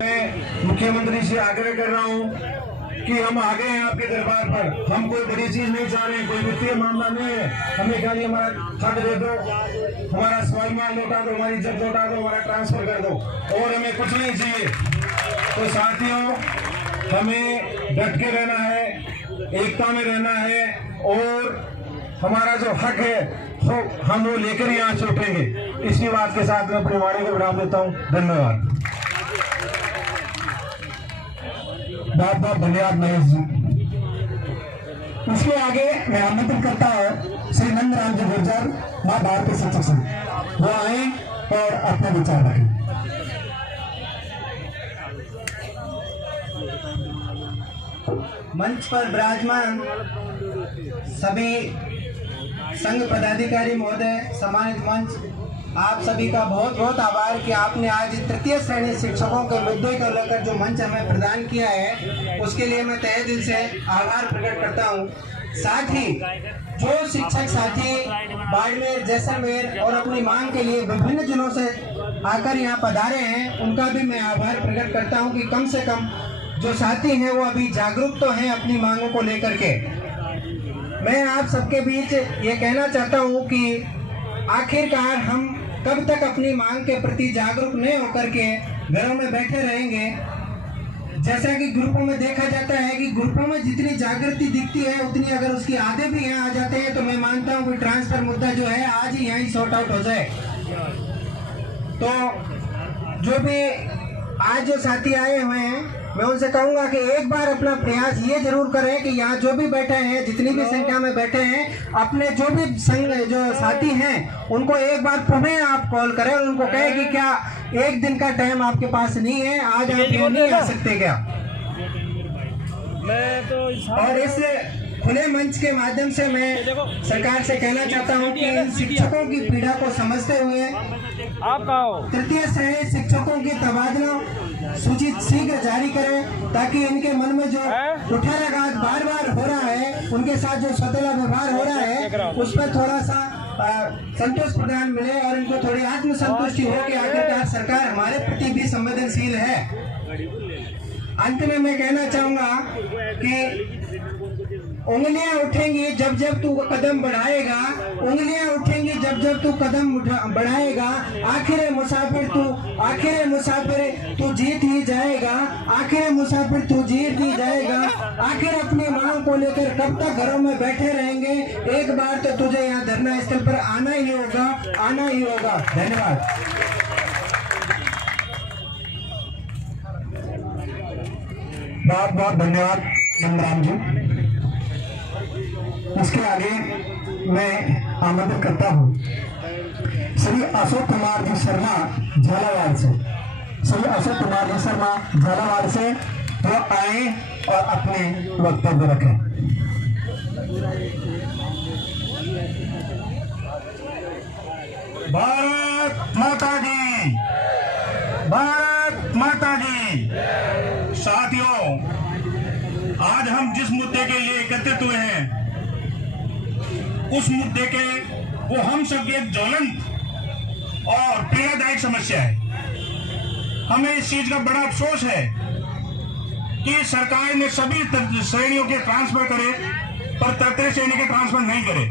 मैं मुख्यमंत्री से आग्रह कर रहा हूं कि हम आ गए हैं आपके दरबार पर। हम कोई बड़ी चीज नहीं चाह रहे, कोई वित्तीय मामला नहीं है। हमें खाली हमारा खत दे दो, हमारा स्वाभिमान लौटा दो, हमारी इज्जत लौटा दो, हमारा ट्रांसफर कर दो, और हमें कुछ नहीं चाहिए। तो साथियों, हमें डट के रहना है, एकता में रहना है, और हमारा जो हक है हम वो लेकर यहाँ से उठेंगे। इसी बात के साथ मैं अपनी वाणी को विराम देता हूँ। धन्यवाद। बहुत बहुत धन्यवाद महेश जी। इसके आगे मैं आमंत्रित करता हूँ श्री नंदराम जी गुर्जर, माँ भारती शिक्षक संघ, वो आए और अपने विचार रखें। मंच पर विराजमान सभी संघ पदाधिकारी महोदय, सम्मानित मंच, आप सभी का बहुत बहुत आभार कि आपने आज तृतीय श्रेणी शिक्षकों के मुद्दे को लेकर जो मंच हमें प्रदान किया है, उसके लिए मैं तहे दिल से आभार प्रकट करता हूं। साथ ही जो शिक्षक साथी बाड़मेर, जैसलमेर और अपनी मांग के लिए विभिन्न जिलों से आकर यहाँ पधारे हैं, उनका भी मैं आभार प्रकट करता हूँ कि कम से कम जो साथी हैं वो अभी जागरूक तो हैं अपनी मांगों को लेकर के। मैं आप सबके बीच ये कहना चाहता हूँ कि आखिरकार हम कब तक अपनी मांग के प्रति जागरूक नहीं होकर के घरों में बैठे रहेंगे। जैसा कि ग्रुपों में देखा जाता है कि ग्रुपों में जितनी जागृति दिखती है उतनी अगर उसकी आधे भी यहाँ आ जाते हैं तो मैं मानता हूँ कि ट्रांसफर मुद्दा जो है आज ही यहाँ सॉर्ट आउट हो जाए। तो जो भी आज जो साथी आए हुए हैं, मैं उनसे कहूंगा कि एक बार अपना प्रयास ये जरूर करें कि यहाँ जो भी बैठे हैं, जितनी भी संख्या में बैठे हैं, अपने जो भी संघ जो साथी हैं उनको एक बार पुनः आप कॉल करें और उनको कहें कि क्या एक दिन का टाइम आपके पास नहीं है, आज आप नहीं आ सकते क्या। और इस खुले मंच के माध्यम से मैं सरकार से कहना चाहता हूं कि शिक्षकों की पीड़ा को समझते हुए तृतीय श्रेणी शिक्षकों की तबादला सूची शीघ्र जारी करें, ताकि इनके मन में जो कुठाराघात बार बार हो रहा है, उनके साथ जो सौतेला व्यवहार हो रहा है, उस पर थोड़ा सा संतोष प्रदान मिले और इनको थोड़ी आत्मसंतुष्टि हो कि आखिरकार सरकार हमारे प्रति भी संवेदनशील है। अंत में मैं कहना चाहूंगा कि उंगलियां उठेंगी जब जब तू कदम बढ़ाएगा, उंगलियां उठेंगी जब जब तू कदम बढ़ाएगा। आखिर मुसाफिर तू जीत ही जाएगा, आखिर मुसाफिर तू जीत ही जाएगा। आखिर अपनी मांग को लेकर कब तक घरों में बैठे रहेंगे, एक बार तो तुझे यहाँ धरना स्थल पर आना ही होगा, आना ही होगा। धन्यवाद। बहुत बहुत धन्यवाद नंदराम जी। इसके आगे मैं आमंत्रित करता हूँ श्री अशोक कुमार जी शर्मा झालावाड़ से। श्री अशोक कुमार जी शर्मा झालावाड़ से वो आए और अपने वक्तव्य रखें। भारत माता की, भारत माता की। साथियों, आज हम जिस मुद्दे के लिए एकत्रित हुए हैं, उस मुद्दे के वो हम सबकी एक ज्वलंत और पीड़ादायक समस्या है। हमें इस चीज का बड़ा अफसोस है कि सरकार ने सभी श्रेणियों के ट्रांसफर करे पर तृतीय श्रेणी के ट्रांसफर नहीं करे।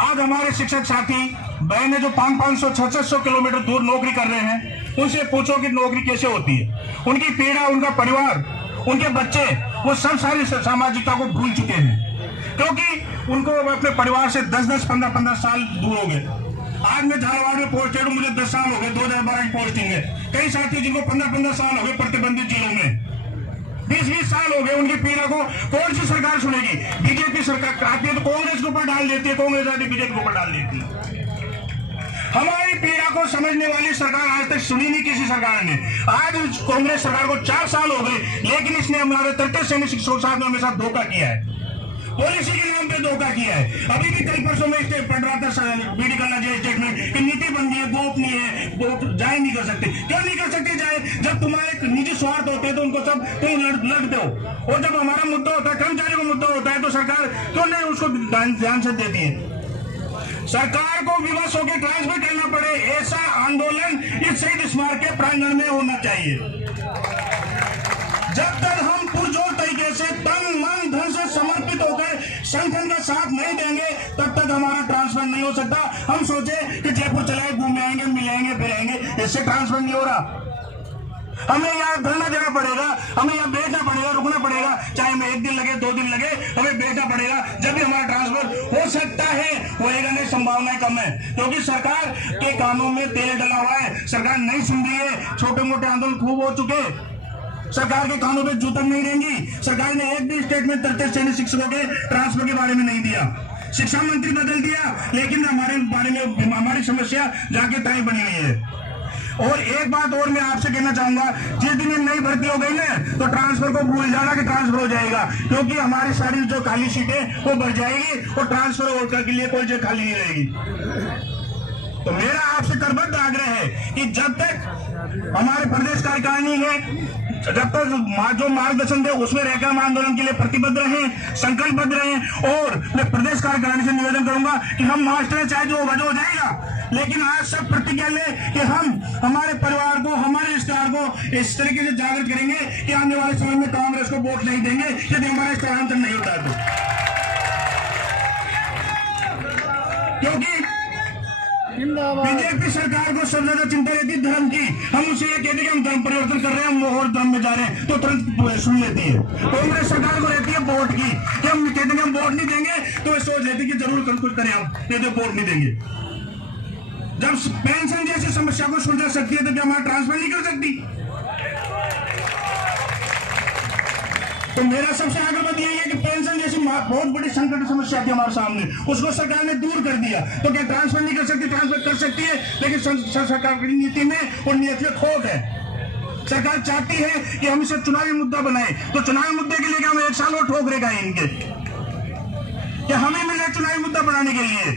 आज हमारे शिक्षक साथी बहनें जो 500, 600 किलोमीटर दूर नौकरी कर रहे हैं, उनसे पूछो कि नौकरी कैसे होती है। उनकी पीड़ा, उनका परिवार, उनके बच्चे, वो सब सारी सामाजिकता को भूल चुके हैं, क्योंकि उनको अपने परिवार से 10-10, 15-15 साल दूर हो गए। आज मैं झालावाड़ में पोस्टेड हूँ, मुझे 10 साल हो गए, 2012 की पोस्टिंग है। कई साथी जिनको 15-15 साल हो गए प्रतिबंधित जिलों में, 20-20 साल हो गए। उनकी पीड़ा को कौन सी सरकार सुनेगी? बीजेपी सरकार आती है तो कांग्रेस के ऊपर डाल देती है, कांग्रेस आती है बीजेपी के ऊपर डाल देती है। हमारी पीड़ा को समझने वाली सरकार आज तक सुनी नहीं किसी सरकार ने। आज कांग्रेस सरकार को 4 साल हो गए, लेकिन इसने हमारे तृतीय श्रेणी शिक्षकों के साथ में हमेशा धोखा किया है, पॉलिसी के नाम पे धोखा किया है। अभी भी कल परसों में पढ़ रहा था बीडी कन्ना जी स्टेटमेंट कि नीति बंदी है, गोपनीय है, वो जाए नहीं कर सकते। क्यों नहीं कर सकते जाए? जब तुम्हारे निजी स्वार्थ होते हैं तो उनको सब तुम लड़ते हो, और जब हमारा मुद्दा होता है, कर्मचारी का मुद्दा होता है, तो सरकार क्यों नहीं उसको ध्यान से देती है? सरकार को विवश होकर ट्रांसफर करना पड़े, ऐसा आंदोलन इस शहीद स्मारक के प्रांगण में होना चाहिए। जब तक हम पुरजोर तरीके से तन मन धन से समर्पित होकर संगठन का साथ नहीं देंगे तब तक हमारा ट्रांसफर नहीं हो सकता। हम सोचे कि जयपुर चलाए घूम आएंगे मिलेंगे फिरेंगे, इससे ट्रांसफर नहीं हो रहा। हमें यहाँ धरना देना पड़ेगा, हमें यहाँ बैठना पड़ेगा, रुकना पड़ेगा, चाहे हमें 1 दिन लगे 2 दिन लगे, हमें बैठना पड़ेगा। जब भी हमारा ट्रांसफर हो सकता है होएगा नहीं, संभावनाएं कम है, क्योंकि सरकार के कानों में तेल डला हुआ है। सरकार नहीं सुन रही है। छोटे मोटे आंदोलन खूब हो चुके, सरकार के कानों पे जूतक नहीं रहेंगी। सरकार ने एक भी स्टेटमेंट 33 सैनिक शिक्षकों के ट्रांसफर के बारे में नहीं दिया। शिक्षा मंत्री बदल दिया, लेकिन हमारे बारे में हमारी समस्या जाके ताई बनी हुई है। और एक बात और मैं आपसे कहना चाहूंगा, जिस दिन ये नई भर्ती हो गई ना तो ट्रांसफर को भूल जाना कि ट्रांसफर हो जाएगा, क्योंकि हमारी सारी जो खाली सीटें वो भर जाएगी और ट्रांसफर के लिए कोई जगह खाली नहीं रहेगी। तो मेरा आपसे करबद्ध आग्रह है कि जब तक हमारे प्रदेश कार्यकारिणी है, जब तक जो मार्गदर्शन दे उसमें रहकर हम आंदोलन के लिए प्रतिबद्ध रहें, संकल्पबद्ध रहें। और मैं प्रदेश कार्यकारिणी से निवेदन करूंगा कि हम मास्टर चाहे जो वजह हो जाएगा, लेकिन आज सब प्रतिज्ञा ले कि हम हमारे परिवार को, हमारे रिश्तेदार को इस तरीके से जागृत करेंगे कि आने वाले समय में कांग्रेस को वोट नहीं देंगे यदि हमारा स्थानांतरण नहीं होता तो। क्योंकि बीजेपी सरकार को सबसे ज्यादा चिंता रहती है धर्म की। हम उसे ये कहते हैं कि हम धर्म परिवर्तन कर रहे हैं, हम और धर्म में जा रहे हैं, तो तुरंत सुन लेती है। कांग्रेस सरकार को रहती है वोट की, कि हम कहते हैं कि हम वोट नहीं देंगे तो वे सोच लेती है कि जरूर कल कुछ करें हम, नहीं तो वोट नहीं देंगे। जब पेंशन जैसी समस्या को सुलझा सकती है तो क्या हमारा ट्रांसफर नहीं कर सकती? तो मेरा सबसे आगे बात यही है कि पेंशन जैसी बहुत बड़ी संकट समस्या थी हमारे सामने, उसको सरकार ने दूर कर दिया। तो क्या ट्रांसफर नहीं कर सकती? ट्रांसफर कर सकती है, लेकिन सरकार की नीति में और नीयत में खोट है। सरकार चाहती है कि हम इसे चुनावी मुद्दा बनाए, तो चुनावी मुद्दे के लिए हम 1 साल और ठोकरेगा इनके, कि हमें मिले चुनावी मुद्दा बनाने के लिए।